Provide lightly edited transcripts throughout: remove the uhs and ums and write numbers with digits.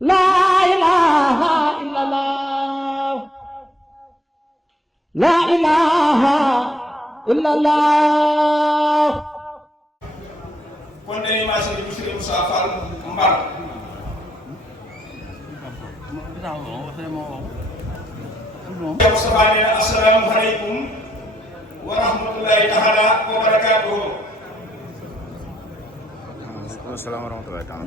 La ilaha illallah. La ilaha illallah. kon dañuy marché di Serigne Moussa Fall Mbar. Moustapha nee na assalaamu aleykum wa rahmatullahi taala wa barakaatuhu. Asalaamaaleykum wa rahmatullahi taala.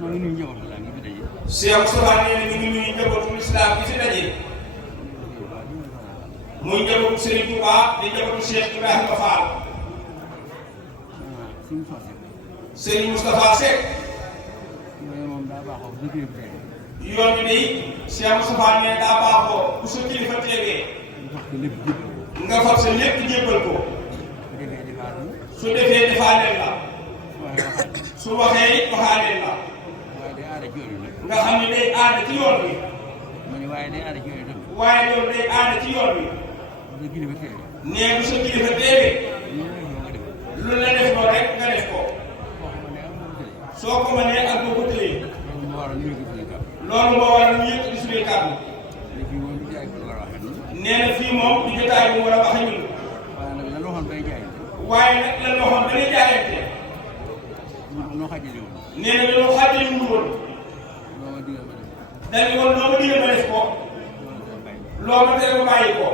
Cheikh Moustapha nee na ñu ngi nuyu njabootu islam bi fi daje. muy njabootu Serigne Touba di njabootu Cheikh Ibrahima Fall. Serigne Moustapha Seck. yoon bi day Cheikh Moustapha nee daa baaxoo bu sa kilifa teewee nga fab sa lépp jébbal ko su defee defaaleen la su waxee it waxaaleen la nga xam ne day aada ci yoon bi waaye loolu day aada ci yoon bi nee bu sa kilifa teewee lu la def loo rek nga def ko soo ko mënee ak boo ko tëlee loolu moo waral ñu yëkkati suñuy kàddu nee na fii moom di jotaay bu mu war a wax ñun waaye nag lan waxoon dañuy jaayante nee na dañoo xàjjali mu woon dañu woon loo ma digal ma def ko loo ma tere ma bàyyi ko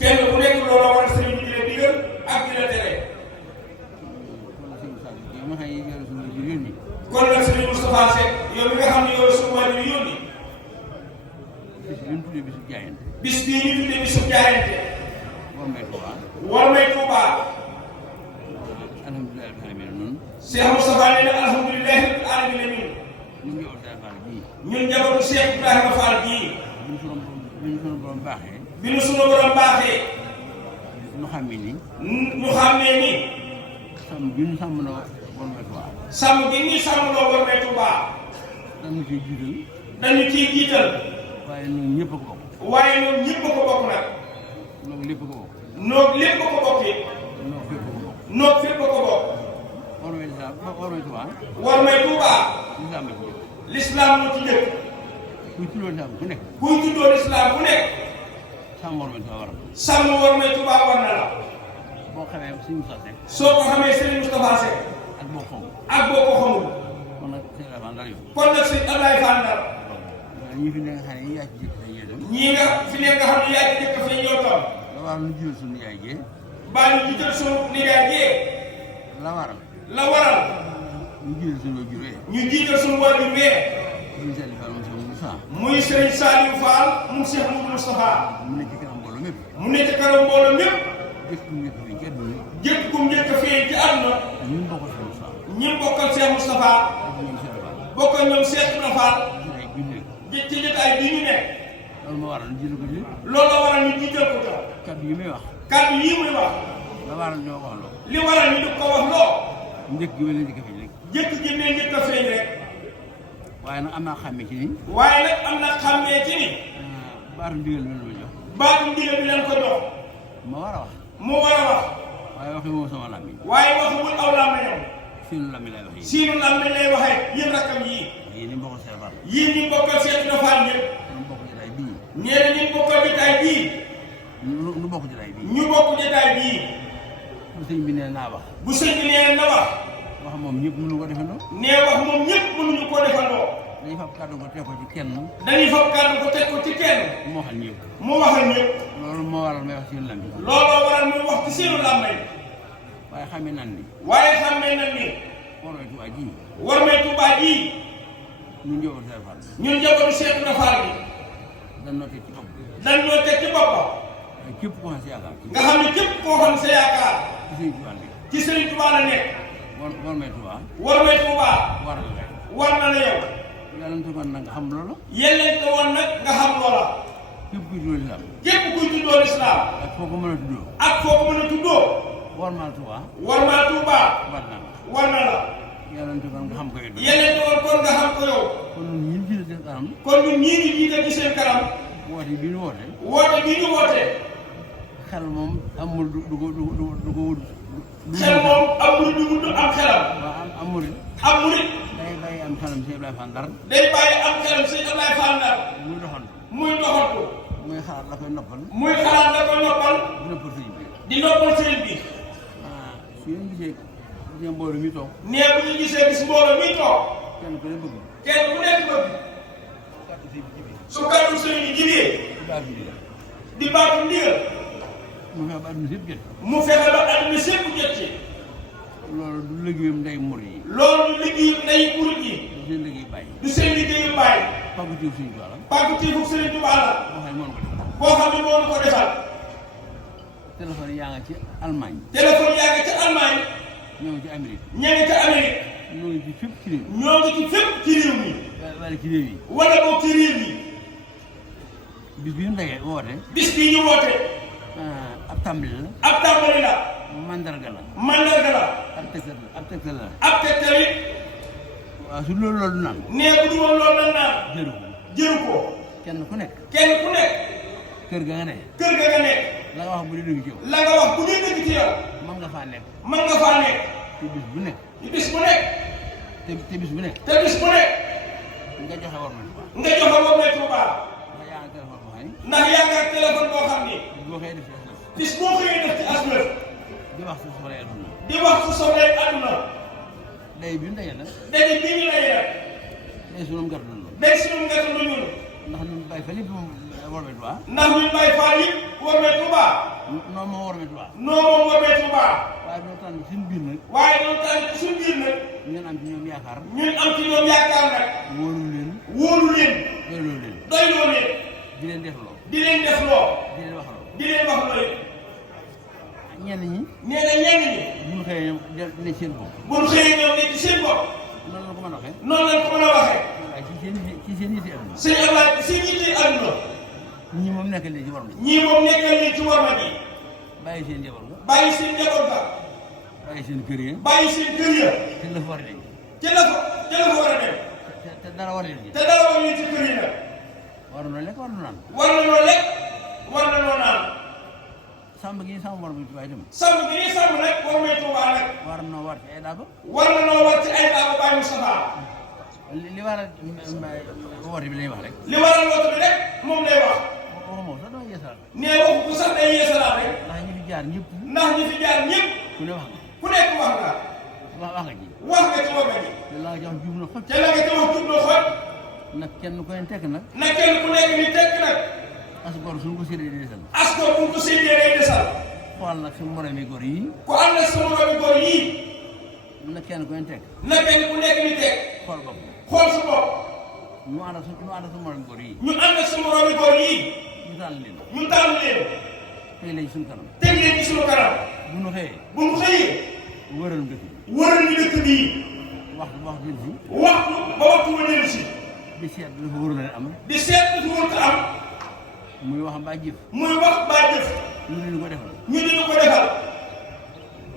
kenn ku nekk loolu war a sëriñ bi di la digal ak di la tere kon nag Serigne Moustapha Seck yow mi nga xam ne yow suñu wàllu yónni bis bii ñu tuddee bisu jaayante war may Touba Cheikh Moustapha nee na alhamdulilahi rabbil alamin ñun njabootu Cheikh Ibrahima Fall bii bi nu sunu borom baaxee ñu xàmmee ni sàmm gi ñu sàmm loo war may Touba dañu ciy jiital waaye ñun ñëpp a ko bokk nag noog lépp ko bokk it noog fépp ko bokk war may Touba l'islam moo ci njëkk kuy tuddoo l'islam bu nekk sàmm war may Touba war na la soo ko xamee Serigne Moustapha Seck ak boo ko xamul kon nag sëñ Ablaye Fall Ndar ñii nga fi nekk nga xam ne yaa ci jëkk fii ñoo toog baa ñu jiital suñu nijaay jee la waral ñu jiital suñu waajur wee muy Serigne Saliou Fall mu Cheikh Moustapha mu ne ci kanam mbooloo mépp jëkk ku njëkk fii ci àdduna ñi bokkal Cheikh Moustapha bokkal ñoom Cheikh Ibrahima Fall ci jotaay bii ñu nekk loolu la waral ñu jiital ko jox kaddu yi muy wax li waral ñu di ko wax loo njëkk gi mel ni njëkk a feeñ rek waaye nag am na xàmmee ci ni baatu ndigal bi leen ko jox mu war a wax waaye waxewul sama làmmiñ waaye waxewul aw làmmiñam siinu làmmiñ lay waxee yéen rakkam yii yéen ñi bokkal Cheikh Ibra Fall ñëpp ñeene ñi bokkal jotaay bii ñu bokk jotaay bii bu sëñ bi nee na wax moom ñëpp mënu ko defandoo mënuñu ko defandoo dañuy fab kàddu ko teg ko ci kenn mu waxal ñëpp loolu moo waral may wax ci seenu làmmiñ waaye xamee nan ni war may Touba ji ñun njabootu Cheikh Ibra Fall bi dañ noo teg ci boppam nga xam ne képp koo xam sa yaakaar ci Serigne Touba la nekk war may Touba war na la yow yellente woon nag nga xam loola képp kuy tuddoo l'islam ak foo ko mën a tuddoo war maa Touba war na la yellente woon nga xam ko yow kon ñun ñii ñu jiite ci seen kanam woote bi ñu woote xel moom amul du ko wut xel moom amul du am xelam am murit bàyyi am xelam si Ablaye Fall Ndar. day bàyyi am xelam si Ablaye Fall Ndar. muy doxantu. muy doxantu. muy xalaat la koy noppal. muy xalaat la koy noppal. di noppal sëriñ bi. di noppal sëriñ bi. su ngeen gisee mbooloo mi toog. nee bu ñu gisee gis mbooloo mi toog. kenn ku ne bëgg. kenn ku nekk bëgg. su kàddu sëriñ bi jibee. di baatu ndigal. mu fexe ba àdduna sépp jot ci. loolu du liggéeyam ndey murid yi. loolu du liggéeyam ndey murid yi. du seen liggéey bàyyi. du seen liggéeyu bàyyi. pàggu Sëriñ Tuubaa la. pàggu Sëriñ Tuubaa la. boo xam ne moo ko defal. boo xam ne moo ko defal. téléphone yaa nga ci Allemagne. téléphone yaa nga ci Allemagne. ñoo ngi ci Amérique. ñoo ngi ci Amérique. ñoo ngi ci fépp ci réew. ñoo ngi ci fépp ci réew mi. wala ci réew yi. wala boog ci réew yi. bis bi ñu dajee woote. bis bi ñu woote. ab tàmbali la. ab tàmbali la. mandarga la. mandarga la. ab tegtal la ab tegtal la. ab tegtal it. waaw su loolu du naan. nee bu du woon loolu naan. jëru ko. jëru ko. kenn ku nekk. kenn ku nekk. kër ga nga ne. kër ga nga nekk. la nga wax bu dee dëgg ci yow. la nga wax bu dee dëgg ci yow. mën nga faa nekk. mën nga faa nekk. te bis bu nekk. te bis bu nekk. te bis bu nekk. te bis bu nekk. nga joxe war na Tuubaa. nga joxe war na Tuubaa. ndax yaa ngi téléphone boo xam ndax yaa ngi téléphone boo xam ni. boo xëyee def ci askan. bis boo xëyee def ci askan. di wax su soxlee adduna. di wax su soxlee adduna. day bi ñu daje nag. daje bii ñu daje nag. day sunum gàtt nañu. day sunum gàtt nañu. ndax ñun Baye Fall yëpp moom war na Tuubaa. ndax ñun Baye Fall yëpp war na Tuubaa. non moom war na Tuubaa. non moom war na Tuubaa. waaye doo tànn suñu biir nag. waaye doo tànn suñu biir nag. ñun am ci ñoom yaakaar. ñun am ci ñoom yaakaar nag. wóolu leen. wóolu leen. doyloo leen. doyloo leen. di leen def loo. di leen def loo. di leen wax loo. di leen wax loo. ñenn ñi. nee na ñenn ñi. bu ñu xëyee ñoom ne seen bopp. bu ñu xëyee ñoom ne ci seen bopp. noonu la ko mën a waxee. noonu lañ ko mën a waxee. waaye ci seen yitte àdduna. sëñ Ablaye seen yitte àdduna. ñii moom nekkal leen ci war ma. ñii moom nekkal leen ci war ma ji. bàyyi seen njaboot ga. bàyyi seen njaboot ga. bàyyi seen kër ya. bàyyi seen kër ya. te la fa war a dem. te la fa war a dem. te dara war leen ci. te dara war leen ci kër yi nag. war na lekk war na naan. war na noo lekk war na noo naan. sàmm gi sàmm war ma Tuubaa itam. sàmm gi nii sàmm nag war may Tuubaa nag. war na war ci ay daaba. war na noo war ci ay daaba Baye Moustapha. li waral woote bi lay wax rek. li waral woote bi rek moom lay wax. waxuma sax dama yeesalaat. nee waxu ko sax day yeesalaat rek. ndax ñi fi jaar ñëpp. ndax ñi fi jaar ñëpp. ku ne wax nga. ku nekk wax nga. wax nga ji. wax nga ci war nga ji. te la nga ci wax jub na xoj. te la nga ci wax jub na xoj. nag kenn ku ne tekk nag. nag kenn ku nekk ni tekk nag. as gor suñu ko séddee day desal. as gor bu ñu ko séddee day desal. xool nag suñu moromi góor yi. ku am na sa moromi góor yii. na kenn ku ne tekk. na kenn ku nekk ni tekk. xool bopp. xool sa bopp. ñu ànd ak suñu moromi góor yi. ñu ànd ak sa moromi góor yii. ñu tànn leen. ñu tànn leen. teg leen ci suñu kanam. teg leen ci suñu kanam. bu ñu xëyee. bu ñu xëyee. wëral dëkk bi. wëral ñu dëkk bii. waxtu jël si. waxtu ba waxtu ma dellu si. di seet dafa wër la am. di seet dafa wër ko am. muy wax mbaa jëf. muy wax mbaa jëf. ñu dina ko defal. ñu dina ko defal.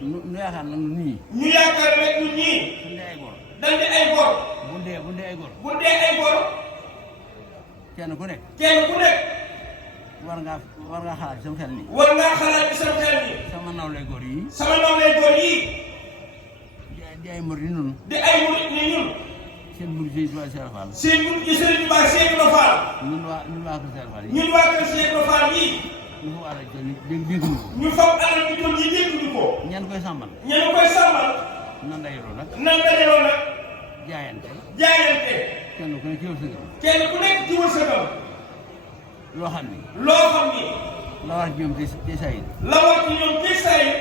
ñu yaakaar nag ñun ñii. ñu yaakaar rek ñun ñii. dañ di ay gor. dañ di ay gor. bu dee ay gor. bu dee ay gor. kenn ku nekk. kenn ku nekk. war ngaa xalaat ci sama xel ni. war ngaa xalaat ci sama xel ni. sama nawlay gor yi. sama nawlay gor yi. di ay murid ni ñun. di ay murid ni ñun. seen murid Sëriñ Tuubaa Cheikh Fall. seen murid yi Sëriñ Tuubaa Cheikh Fall. ñun waa kër Cheikh Fall yi. ñun waa kër Cheikh Fall yi. ñu fa alal jël dégg ko. ñu fab alal bi toll yi dégguñu ko. ñan koy sàmmal. ñan koy sàmmal. nan dajaloo nag. nan dajaloo nag. jaayante. jaayante. kenn ku nekk ci wërsëgam. kenn ku nekk ci wërsëgam. loo xam ni. loo xam ni. la war ci ñoom te saa yi. la war ci ñoom te saa yi.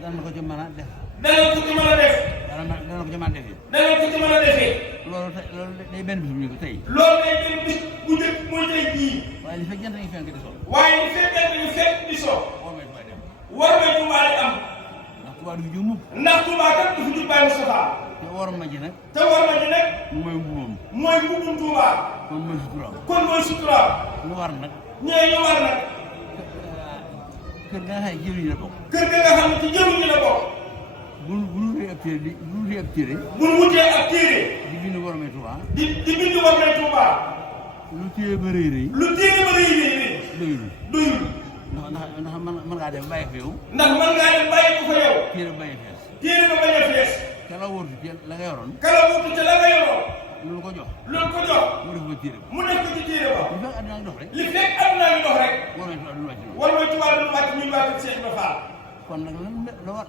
dana ko ci mën a def. dana ko ci mën a def. dana ko ci mën a defee. dana ko ci mën a defee. loolu day benn bis bu ñu ko tey. loolu day benn bis bu njëkk mooy tey jii. waaye li fekk jant nañu fenk di so. waaye li fekk ñu fekk di so. war may Tuubaa di am. ndax Tuubaa du fi jóg mukk. ndax Tuubaa kat du fi jóg Baye Moustapha. te war ma ji nag. te war ma ji nag. mooy mbubam. mooy mbubum Tuubaa. kon mooy suturaam. kon mooy suturaam. lu war nag. ñee ñu war nag. kër ga nga xam ne jëriñ la bokk. kër ga nga xam ne ci jëriñ la bokk. bu wutee ab téere bu wutee ab téere. bu wutee ab téere. di bind war may Tuubaa. di bind war may Tuubaa. lu téere ba rëy rëy. lu téere ba rëy rëy. doyul. doyul. ndax mën ngaa dem bàyyi ko yow. ndax mën ngaa dem bàyyi ko fa yow. téere ba bañ a fees. téere ba bañ a fees. kala wuutu ci la nga yoroon. kala wuutu ci la nga yoroon. loolu ko jox. loolu ko jox. mu def ko téere ba. mu def ko ci téere ba. li fekk àdduna dox rek. li fekk àdduna ngi dox rek. war nañu tubaab war nañu tubaab du wàcc du wàcc ñu wàcc Cheikh Ibra Fall. kon nag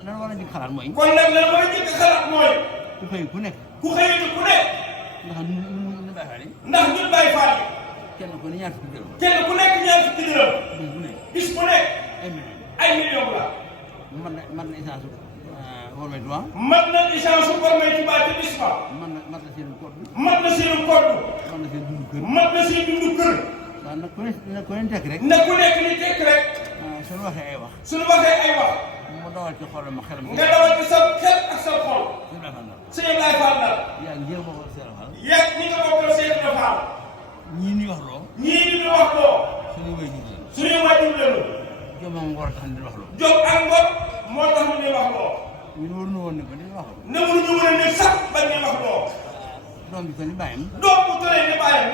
lan war a njëkk xalaat mooy. kon nag lan war a njëkk xalaat mooy. ku xëy ku nekk. ku xëy ku nekk. ndax ñun Baye Fall yi. ndax ñun Baye Fall yi. kenn ku ne ñaar fukki dërëm. kenn ku nekk ñaar fukki dërëm. bis bu nekk. bis bu nekk. ay millions. ay millions la. man na essence Wormay Touba. mat na essence Wormay Touba te bis ba. mat na seen code. mat na seen code. mat na seen dundu kër. mat na seen dundu kër. waaw nag ku ne tekk rek. na ku nekk ni tekk rek. suñu waxee ay wax. suñu waxee ay wax. mu dawal ci xolam ma xelam. nga dawal ci sa xel ak sa xol. sëñ Ablaye Fall daal. yaa ngi jéem a bokkal Cheikh Fall. yaa ñi nga bokkal Cheikh Ibra Fall. ñii ñuy wax loo. ñii ñu wax loo. suñu wéyjur la. suñu wéyjur la. jom am ngor tax ñu wax loo. jom ak ngor moo tax ñu wax loo. ñun waruñu woon ne ba di wax loo. ne waruñu woon ne sax ba ñu wax loo. doom bi ko ni bàyyam. doom bu tëlee ni bàyyam.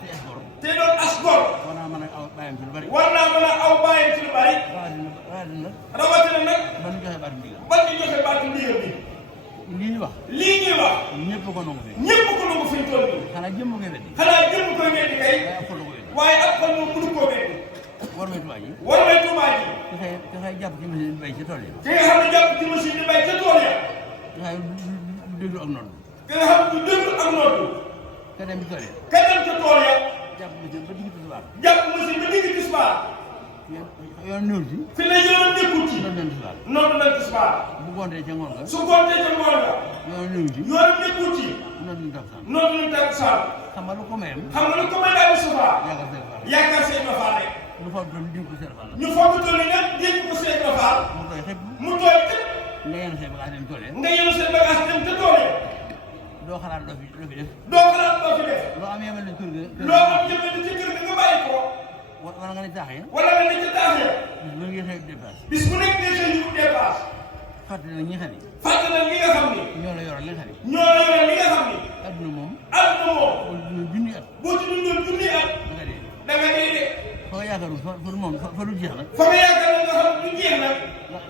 te asgor. te doon asgor. war naa mën a aw bàyyam ci lu bari. war naa mën a aw bàyyam ci lu bari. rawatina nag. ba ñu joxe baatu ndigal. ba ñu joxe baatu ndigal bi. lii ñu wax. lii ñuy wax. ñëpp ko nangu fi. ñëpp ko nangu fi ñu toll nii. xanaa jëmm koy weddi. xanaa jëmm koy weddi kay. waaye ab xol moom mënu koo weddi. Wormay Touba ji. Wormay Touba ji. te xëy jàpp ci machine bi bay ca tool yi. te nga xam ne jàpp ci machine bi bay ca tool ya. te xëy du déglu ak noonu. te nga xam du déglu ak noonu. ka dem ci tool ya. ka dem ca tool ya. jàpp machine ba digg tisbaar. jàpp machine ba digg tisbaar. yoon néew ci. fi la yoon nekkul ci. noonu leen tisbaar. noonu leen tisbaar. bu gontee ca ngoon nga. su gontee ca ngoon nga. yoon néew ci. yoon nekkul ci. noonu leen takkusaan. noonu leen takkusaan. xam nga lu ko mayam. xam nga lu ko may daal di suufaa. yaakaar Cheikh yaakaar Cheikh Ibra Fall. Ibra Fall rek. ñu foog doon dénk ko Cheikh Ibra Fall. ñu foog doon ni nag dénk ko Cheikh Ibra Fall. mu tooy xëpp. mu tooy xëpp. nga yenu say bagage dem tool ya. nga yenu say bagage dem ca tool ya. doo xalaat loo fi def. doo xalaat loo fi def. loo am yemal kër ga. loo am yemal ci kër ga nga bàyyi ko. wala nga ne taax ya. wala nga ne ca taax ya. bis bu ngeen xëy dépasse. bis bu nekk ngay xëy ñu dépasse. fàtte na ñi xam ni. fàtte na li nga xam ni. ñoo la yoral li nga xam ni. ñoo la yoral li nga xam ni. adduna moom. adduna moom. boo ci dund junni at. boo ci dundoon junni at. da nga dee. da nga dee de. fa nga yaakaarul fa moom fa du jeex nag. fa nga yaakaar nga xam du jeex nag.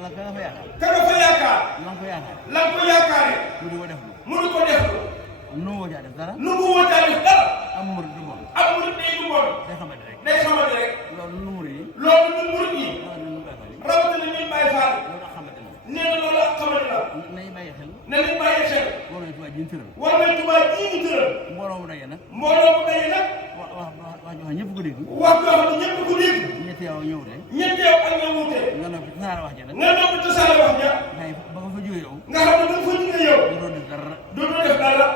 la ka nga fa yaakaar. ka nga fa yaakaar. la nga ko yaakaar. la nga ko yaakaaree. mu di ko def lu. mu di ko def lu. nu mu woo caa def dara. nu mu woo caa def dara. am murid du bon. am murid day du bon. day xamante rek. day xamante rek. loolu nu murid yi. loolu nu murid yi. rawatina rawatina ñu Baye Fall yi. ñuy Baye Fall. loolu xamante na. nee na loolu ak xamante la. nañu bàyyi xel. nañu bàyyi xel. Wormay Touba ji ñu tëral. Wormay Touba ji ñu tëral. mbooloo mu daje nag. mbooloo mu daje nag. wax joo xam ñëpp ko dégg. wax joo xam ne ñëpp ko dégg. ñetti yow ñëw de. ñetti yow ak ña wuute. nga noppi tasaare wax ja nag. nga noppi tasaare wax ja. ngay ba nga fa jógee yow. nga xam ne ba nga fa jógee yow. doo def dara. doo def dara.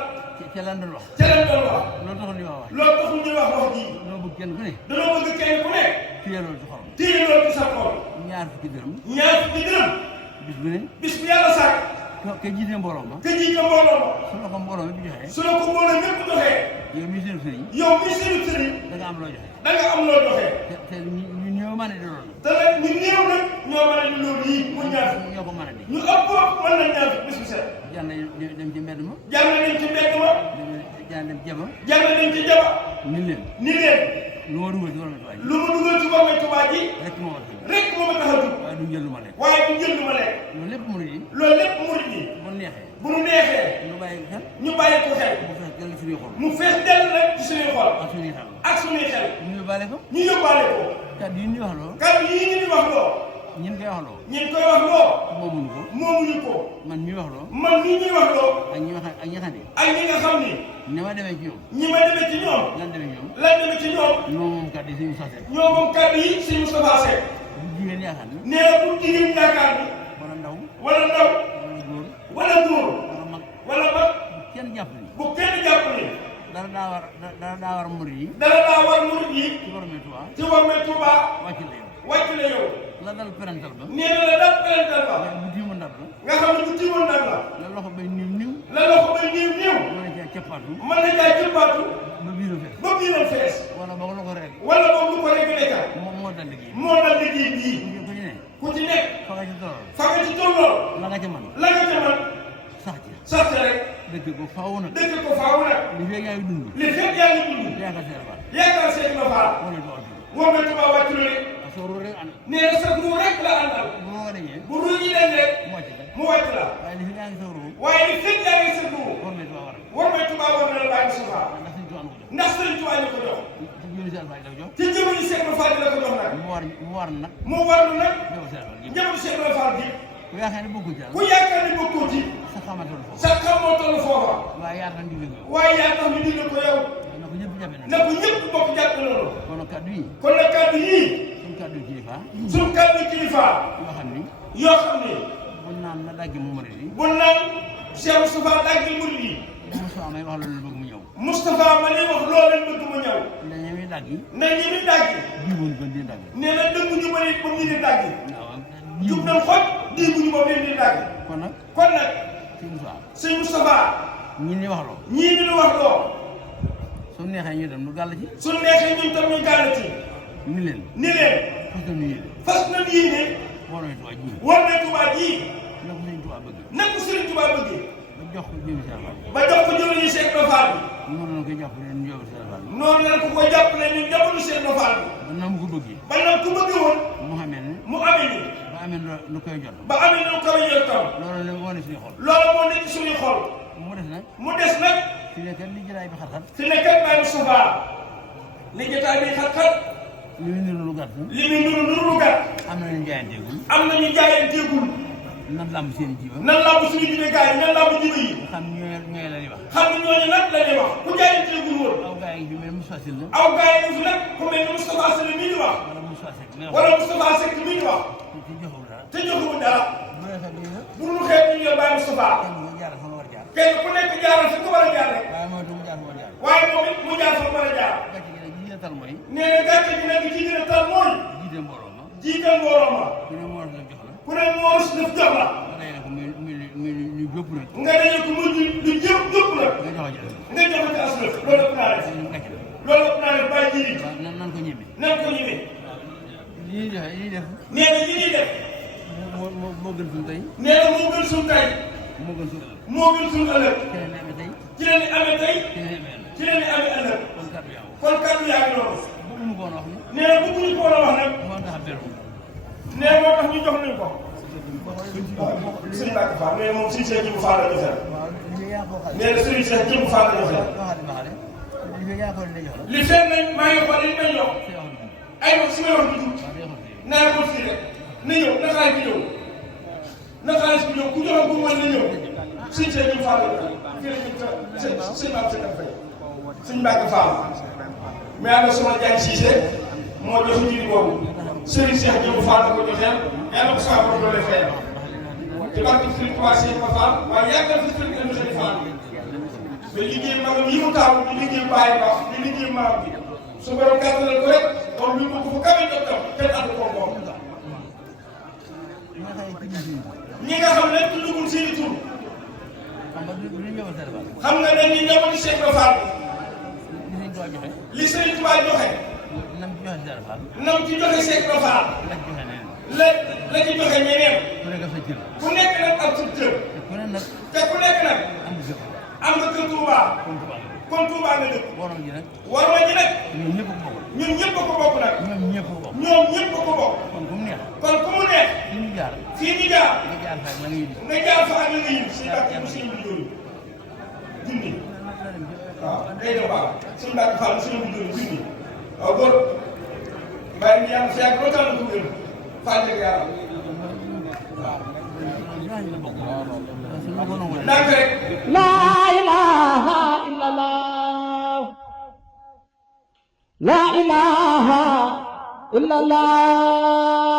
ca lan doon wax. ca lan doon wax. loolu taxul ñuy wax wax. loolu taxul ñuy wax wax ji. dañoo bëgg kenn ku ne. dañoo bëgg kenn ku ne. téye loolu ci xolam. téye loolu ci sa xol. ñaar fukki dërëm. ñaar fukki dërëm. bis bu ne. bis bu yàlla sàkk. ka jiite mbooloo ma. ka jiite mbooloo ma. su la ko mbooloo mi bi joxee. su la ko mbooloo ñëpp joxee. yow mi seen sëriñ. yow mi seen sëriñ. da nga am loo joxe. da nga am loo joxe. te ñu ñëw mën a di loolu. te nag ñu néew nag ñoo mën a di loolu yii mu ñaar. ñoo ko mën a di. ñu ëpp mën na ñaar bis bu set. jar na dem ci mbedd ma. jar na dem ci mbedd ma. jar na dem jaba. jar na dem ci jaba. ni leen. ni leen. lu ma dugal ci Wormay Touba ji. lu ma dugal ci Wormay Touba ji. rek moo ma tax. rek moo ma tax a jug. waaye du jël lu ma lekk. waaye du jël lu ma lekk. loolu lépp murid yi. loolu lépp murid yi. bu neexee. bu nu neexee. ñu bàyyi xel. ñu bàyyi ko xel. mu fees dellu suñuy xol. mu fees dell nag ci suñuy xol. ak suñuy xel. ak suñuy xel. ñu yóbbaale ko. ñu yóbbaale ko. kàddu yi ñuy wax loo. kàddu yii ñu di wax loo. ñin koy wax loo. ñi koy wax loo. moomuñu ko. moomuñu ko. man mi wax loo. man mii ñuy wax loo. ak ñi wax ak ñi xam ne. ak ñi nga xam ni. ni ma demee ci ñoom. ñi ma demee ci ñoom. lan demee ñoom. lan demee ci ñoom. ñoo moom kàddu yi suñu sosee. ñoo moom kàddu yi suñu Moustapha Seck. bu jigéen yaakaar ni. nee na pour jigéen yaakaar ni. wala ndaw. wala ndaw. wala góor. wala góor. wala mag. wala mag. bu kenn jàpp ni. bu kenn jàpp ni. dara daa war murid yi. dara daa war murid yi. ci Wormay Touba. ci Wormay Touba. wàcc la yow. wàcc la yow. la dal parental ba. nee na la daal parental ba. bu tiimoon ndab la. nga xam ne bu tiimoon ndab la. la loxo bay niw niw. la loxo bay niw niw. mën na caa cappaatu. mën na caa jëmbaatu. ba biiru fees. ba biiram fees. wala boog lu ko rek. wala boog lu ko rek nekka. moo dal liggéey. moo dal liggéey bii. ku ci ne. ku ci nekk. fa nga ci tolloo. fa nga ci tolloo. la nga ca man. la nga ca man. sax ci. sax rek. dëkk ko faaw nag. dëkk ko faaw nag. li fekk yaa ngi dund. li fekk yaa ngi dund. yaakaar Cheikh Fall. yaakaar Cheikh Ibra Fall. Wormay Wormay Touba. Touba wàccu la rek. ak soo rek ànd. nee na sax mu rek la àndal. bu ma dañee. bu ruuj yi dañ rek. mu wàcc la. mu wàcc la. waaye li fi yaa ngi sa ruu. waaye li fekk yaa ngi seetlu war may Tuubaa war na la bàyyi Moustapha ndax Sëriñ Tuubaa ñu ko jox ci jëmmi Cheikh Ibra Fall la ko jox nag mu war na nag njabootu Cheikh Ibra Fall bi ku yaakaar ne bokkoo ci sa xamoo toll foofa waaye yaa tax ñu digle ko yow na ko ñëpp bokk jàpp loolu kon nag kàddu yii suñu kàddu kilifa yoo xam ne bu naan na daggi mu murid yi bu naan Cheikh Moustapha daggi murid yi Moustapha may wax loolu bëgg mu ñëw Moustapha ma ne wax loolu lañ bëgg mu ñëw na ñi muy daggi diwuñ ko di daggi nee na dëgg ñu bëri ba mu di daggi jub na xoj diwuñu ba mu di daggi kon nag sëñ Moustapha ñii ni wax loo su neexee ñu dem nu gàll ci su neexee ñu tam ñu gàll ci ni leen fas nañu yéene war na Tuubaa ji na ko Sëriñ Tuubaa bëggee ba jox ko jëwriñu Cheikh Ibra Fall bi noonu lañ ko jàppale ñun jamono Cheikh Ibra Fall bi ba nam ko bëggee woon mu amee ni ba amee lu koy jot tam loolu moo nekk suñuy xol mu des nag fi ne kat Baye Moustapha li jotaay bi xat-xat li muy nuru lu gàtt am nañu jaayanteegul nan lamb seen suñu jibe gaay yi nan lamb jibe yi xam ñooy la di wax xam nga ñooñu nag la di wax ku jaayanteegul woon aw gaay yi fi mel Moustapha Sylla nag ku mel ne Moustapha Sylla mii di wax wala Moustapha Seck mii di wax te joxewul dara bu ñu xeeb ñu ñëw Baye Moustapha kenn ku nekk jaaral fi ko war a jaar rek waaye moom it mu jaar fa mu war a jaar nee na gàcce gi nag ci gën a tal mooy jiite mbooloo ma ku ne moo si def jox la nga dañu ko mujj lu jëpp jëpp la nga jox ci aslëf loolu ëpp naa def bàyyi jiiri nan ko ñeme nee na li ñuy def moo gën suñu tey nee na moo gën suñu tey moo gën suñu ëllëg ci la ni amee tey ci la ni amee ëllëg kon kàddu yaa ngi noonu nee na bëgguñu ko woon a wax nag nee moo tax ñu jox nañ ko sëñ Mbacke Fall nee na moom suñu Cheikh Jimbu Fall la joxe nee na suñu Cheikh Jimbu Fall la joxe li feeñ nañ maa ngi xool li may jox ay wax si may wax di jub naa ko fii rek na ñëw na xaalis bi ñëw ku joxe bu mën na ñëw suñu Cheikh Jimbu Fall la fii rek sëñ Mbacke Fall mais am na sama Diagne Cissé moo joxe jiitu boobu Serigne Cheikh Jimbu Fall da ko joxeel yàlla ko saa borom doole fay ci barke Serigne Touba Cheikh Fall waaye yàggal fi Serigne Amady Fall ba liggéey magam yi mu taamu di liggéey bàyyi baax di liggéey maam bi su borom kàttanal ko rek kon ñu ko fu kawe jottam kenn ànd ko moom ñi nga xam ne tuddugul seeni tur xam nga dañuy ñëwati Cheikh Fall li Serigne Touba joxe nam ci joxe Cheikh Ibra Fall la ci joxe ñeneen ku nekk nag am sa cër te ku nekk nag am nga kër Touba kon Touba nga dëkk warma ji nag ñun ñëpp ko bokk nag ñoom ñëpp ko bokk kon ku mu neex fii ñu jaar nga jaar fa ak la nga yib si bàkk bu sëñ bi jóoni junni waaw day def baax sëñ Mbacke Fall sëñ bi jóoni junni waaw góor bàyyi ñu yàlla si yàgg loo tax na ko gën fàtte ak yàlla waaw ndànk rek laa ilaha illallah laa ilaha illallah